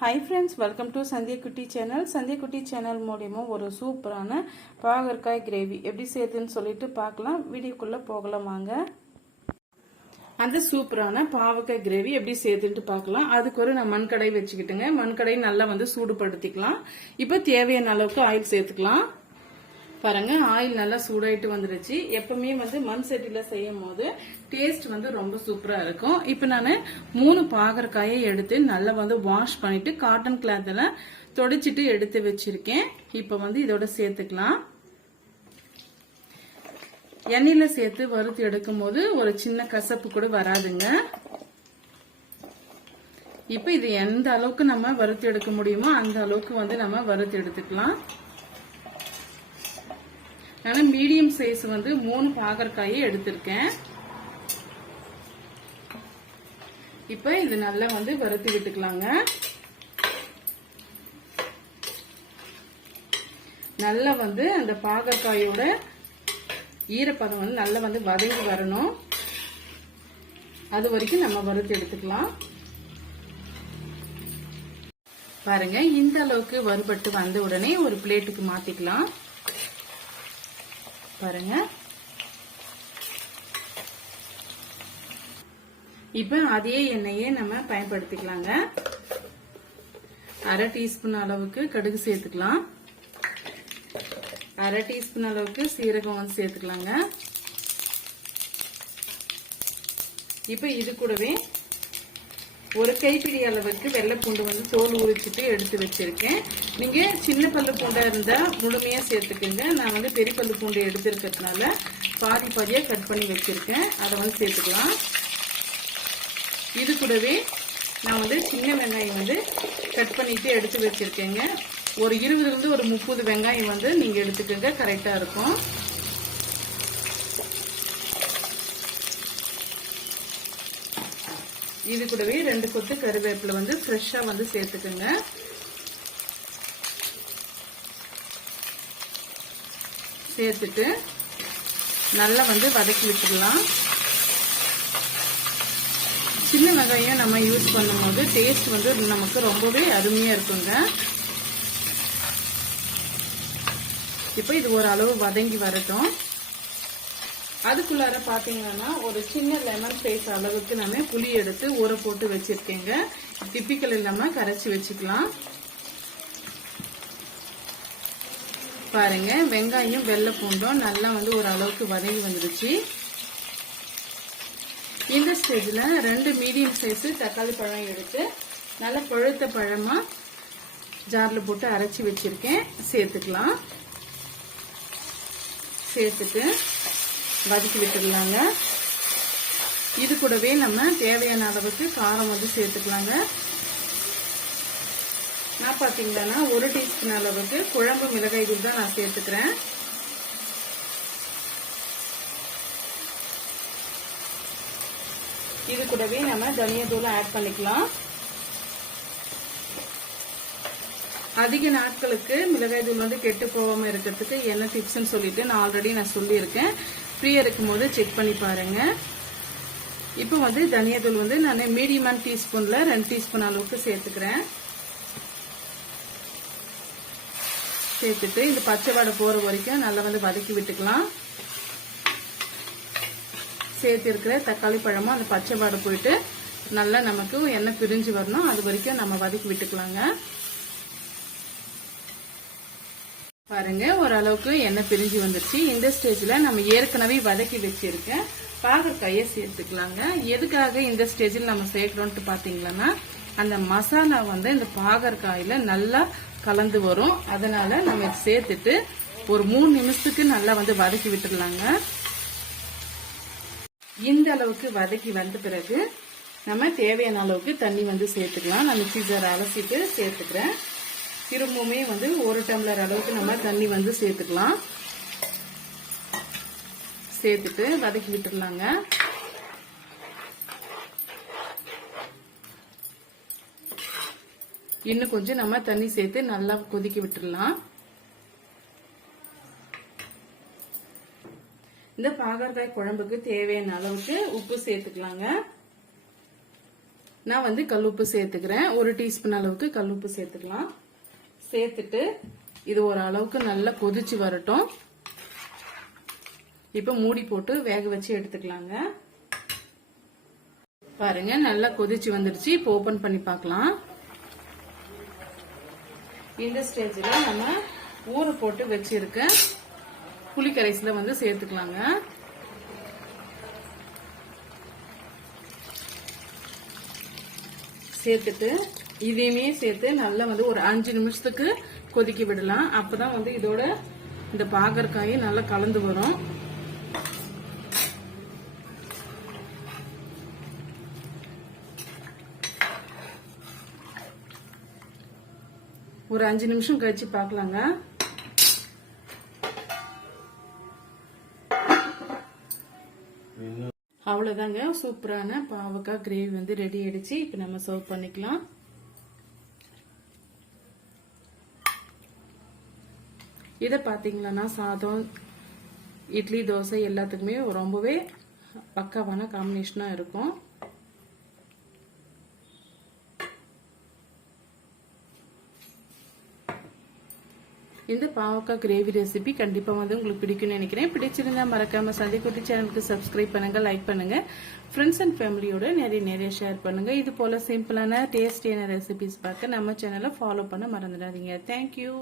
Hi friends welcome to Sandhya குட்டி channel Sandhya குட்டி channel மூலிமா ஒரு சூப்பரான பாகற்காய் கிரேவி எப்படி செய்யுதுன்னு சொல்லிட்டு பார்க்கலாம். வீடியோக்குள்ளே போகலாம் வாங்க. அந்த சூப்பரான பாவக்காய் கிரேவி எப்படி சேர்த்துட்டு பார்க்கலாம். அதுக்கு ஒரு நான் மண்கடை வச்சுக்கிட்டுங்க. மண்கடை நல்லா வந்து சூடுபடுத்திக்கலாம். இப்போ தேவையான அளவுக்கு ஆயில் சேர்த்துக்கலாம். பாருங்க ஆயில் நல்லா சூடாயிட்டு வந்துருச்சு. எப்பவுமே வந்து மண் சட்டியில செய்யும் போது டேஸ்ட் வந்து ரொம்ப சூப்பரா இருக்கும். இப்போ நான் மூணு பாகற்காயை எடுத்து நல்லா வந்து வாஷ் பண்ணிட்டு காட்டன் கிளாத்ல தொடச்சிட்டு எடுத்து வச்சிருக்கேன். இப்போ வந்து இதோட சேர்த்துக்கலாம். எண்ணெயில சேர்த்து வறுத்து எடுக்கும் போது ஒரு சின்ன கசப்பு கூட வராதுங்க. இப்போ இது எந்த அளவுக்கு நம்ம வறுத்து எடுக்க முடியுமோ அந்த அளவுக்கு வந்து நம்ம வறுத்து எடுத்துக்கலாம். நான் மீடியம் சைஸ் வந்து மூணு பாகற்காயை எடுத்திருக்கேன். இப்போ இது நல்லா வந்து வறுத்து விட்டுக்கலாங்க. நல்லா வந்து அந்த பாகற்காயோட ஈரப்பதம் வந்து நல்லா வந்து வதங்கி வரணும். அது வரைக்கும் நம்ம வறுத்து எடுத்துக்கலாம். பாருங்க இந்த அளவுக்கு வறுபட்டு வந்த உடனே ஒரு பிளேட்டுக்கு மாத்திக்கலாம். பாருங்க. இப்ப அதே எண்ணெயே நம்ம பயன்படுத்திக்கலாங்க. அரை டீஸ்பூன் அளவுக்கு கடுகு சேர்த்துக்கலாம். அரை டீஸ்பூன் அளவுக்கு சீரகம் வந்து சேர்த்துக்கலாங்க. இப்ப இது கூடவே ஒரு கைப்பிடி அளவுக்கு வெள்ளை பூண்டு வந்து தோல் உரிச்சிட்டு எடுத்து வச்சிருக்கேன். நீங்க சின்ன பல்லு பூண்டா இருந்தா முழுமையா சேர்த்துக்கோங்க. நான் வந்து பெரிய பல்லு பூண்டு எடுத்திருக்கிறதுனால பாதி பாதியா கட் பண்ணி வச்சிருக்கேன். அதை வந்து சேர்த்துக்கலாம். இது கூடவே நான் வந்து சின்ன வெங்காயம் வந்து கட் பண்ணிட்டு எடுத்து வச்சிருக்கேங்க. ஒரு இருபதுல இருந்து ஒரு முப்பது வெங்காயம் வந்து நீங்க எடுத்துக்கோங்க. கரெக்டா இருக்கும். இது கூடவே ரெண்டு கொத்து கருவேப்பிலை வந்து ஃப்ரெஷ்ஷா வந்து சேர்த்துக்கோங்க. சேர்த்துட்டு நல்லா வந்து வதக்கி விட்டுடலாம். சின்ன வெங்காயம் நம்ம யூஸ் பண்ணும்போது டேஸ்ட் வந்து நமக்கு ரொம்பவே அருமையா இருக்குங்க. இப்போ இது ஒரு அளவு வதங்கி வரட்டும். அதுக்குள்ளார பார்த்தீங்கன்னா ஒரு சின்ன லெமன் சைஸ் அளவுக்கு நம்ம புளி எடுத்து ஊற போட்டு வச்சிருக்கேங்க. டிப்பிக்கல் இல்லாம கரைச்சி வச்சுக்கலாம். பாருங்க வெங்காயம் வெள்ளை பூண்டும் நல்லா வந்து ஒரு அளவுக்கு வதங்கி வந்துருச்சு. இந்த ஸ்டேஜில் ரெண்டு மீடியம் சைஸு தக்காளி பழம் எடுத்து நல்ல பழுத்த பழமாக ஜாரில் போட்டு அரைச்சி வச்சுருக்கேன். சேர்த்துக்கலாம். சேர்த்துட்டு வதக்கி விட்டுடலாங்க இது கூடவே நம்ம தேவையான அளவுக்கு காரம் வந்து சேர்த்துக்கலாங்க. நான் பார்த்தீங்கன்னா ஒரு டீஸ்பூன் அளவுக்கு குழம்பு மிளகாய் தூள் தான் நான் சேர்த்துக்கிறேன். இது கூடவே நம்ம தனியத்தூளை ஆட் பண்ணிக்கலாம். அதிக நாட்களுக்கு மிளகாய் தூள் வந்து கெட்டு போகாம இருக்கிறதுக்கு என்ன டிப்ஸ்ன்னு சொல்லிட்டு நான் ஆல்ரெடி நான் சொல்லியிருக்கேன். ஃப்ரீயாக இருக்கும்போது செக் பண்ணி பாருங்க. இப்போ வந்து தனியாத்தூள் வந்து நான் மீடியமான டீஸ்பூனில் ரெண்டு டீஸ்பூன் அளவுக்கு சேர்த்துக்கிறேன். சேர்த்துட்டு இந்த பச்சை வடை போகிற வரைக்கும் நல்லா வந்து வதக்கி விட்டுக்கலாம். சேர்த்துருக்கிற தக்காளி பழமும் அந்த பச்சை வடை போயிட்டு நல்லா நமக்கு எண்ணெய் பிரிஞ்சு வரணும். அது வரைக்கும் நம்ம வதக்கி விட்டுக்கலாங்க. பாருங்க ஓரளவுக்கு எண்ணெய் பிரிஞ்சு வந்துருச்சு. இந்த ஸ்டேஜில் நம்ம ஏற்கனவே வதக்கி வச்சுருக்கேன் பாகற்காயை சேர்த்துக்கலாங்க. எதுக்காக இந்த ஸ்டேஜில் நம்ம சேர்க்குறோன்ட்டு பாத்தீங்கன்னா அந்த மசாலா வந்து இந்த பாகற்காயில் நல்லா கலந்து வரும். அதனால நம்ம சேர்த்துட்டு ஒரு மூணு நிமிஷத்துக்கு நல்லா வந்து வதக்கி விட்டுடலாங்க இந்த அளவுக்கு வதக்கி வந்த பிறகு நம்ம தேவையான அளவுக்கு தண்ணி வந்து சேர்த்துக்கலாம். நான் மிக்சி ஜார் அலசிட்டு சேர்த்துக்கிறேன். திரும்பவுமே வந்து ஒரு டம்ளர் அளவுக்கு நம்ம தண்ணி வந்து சேர்த்துக்கலாம். சேர்த்துட்டு வதக்கி விட்டுடலாங்க இன்னும் கொஞ்சம் நம்ம தண்ணி சேர்த்து நல்லா கொதிக்க விட்டுடலாம் இந்த பாகற்காய் குழம்புக்கு தேவையான அளவுக்கு உப்பு சேர்த்துக்கலாங்க. நான் வந்து கல் உப்பு சேர்த்துக்கிறேன். ஒரு டீஸ்பூன் அளவுக்கு கல் உப்பு சேர்த்துக்கலாம். சேர்த்துட்டு இது ஒரு அளவுக்கு நல்லா கொதிச்சு வரட்டும். இப்போ மூடி போட்டு வேக வச்சு எடுத்துக்கலாங்க. பாருங்க நல்லா கொதிச்சு வந்துருச்சு. இப்போ ஓபன் பண்ணி பார்க்கலாம். இந்த ஸ்டேஜில் நம்ம ஊற போட்டு வச்சிருக்க புளிக்கரைசில வந்து சேர்த்துக்கலாங்க. சேர்த்துட்டு இதையுமே சேர்த்து நல்லா வந்து ஒரு அஞ்சு நிமிஷத்துக்கு கொதிக்க விடலாம். அப்பதான் வந்து இதோட இந்த பாகற்காய் நல்லா கலந்து வரும். ஒரு அஞ்சு நிமிஷம் கழிச்சு பார்க்கலாங்க. அவ்வளோதாங்க சூப்பரான பாவக்காய் கிரேவி வந்து ரெடி ஆயிடுச்சு. இப்போ நம்ம சர்வ் பண்ணிக்கலாம். இதை பார்த்தீங்கன்னா சாதம் இட்லி தோசை எல்லாத்துக்குமே ரொம்பவே பக்காவான காம்பினேஷனாக இருக்கும். இந்த பாவக்காய் கிரேவி ரெசிபி கண்டிப்பாக வந்து உங்களுக்கு பிடிக்கும்னு நினைக்கிறேன். பிடிச்சிருந்தா மறக்காம சந்திக்குட்டி சேனலுக்கு சப்ஸ்கிரைப் பண்ணுங்க லைக் பண்ணுங்க. ஃப்ரெண்ட்ஸ் அண்ட் ஃபேமிலியோட நிறைய நிறைய ஷேர் பண்ணுங்க. இது போல சிம்பிளான டேஸ்டியான ரெசிபிஸ் பார்க்க நம்ம சேனலை ஃபாலோ பண்ண மறந்துடாதீங்க. தேங்க்யூ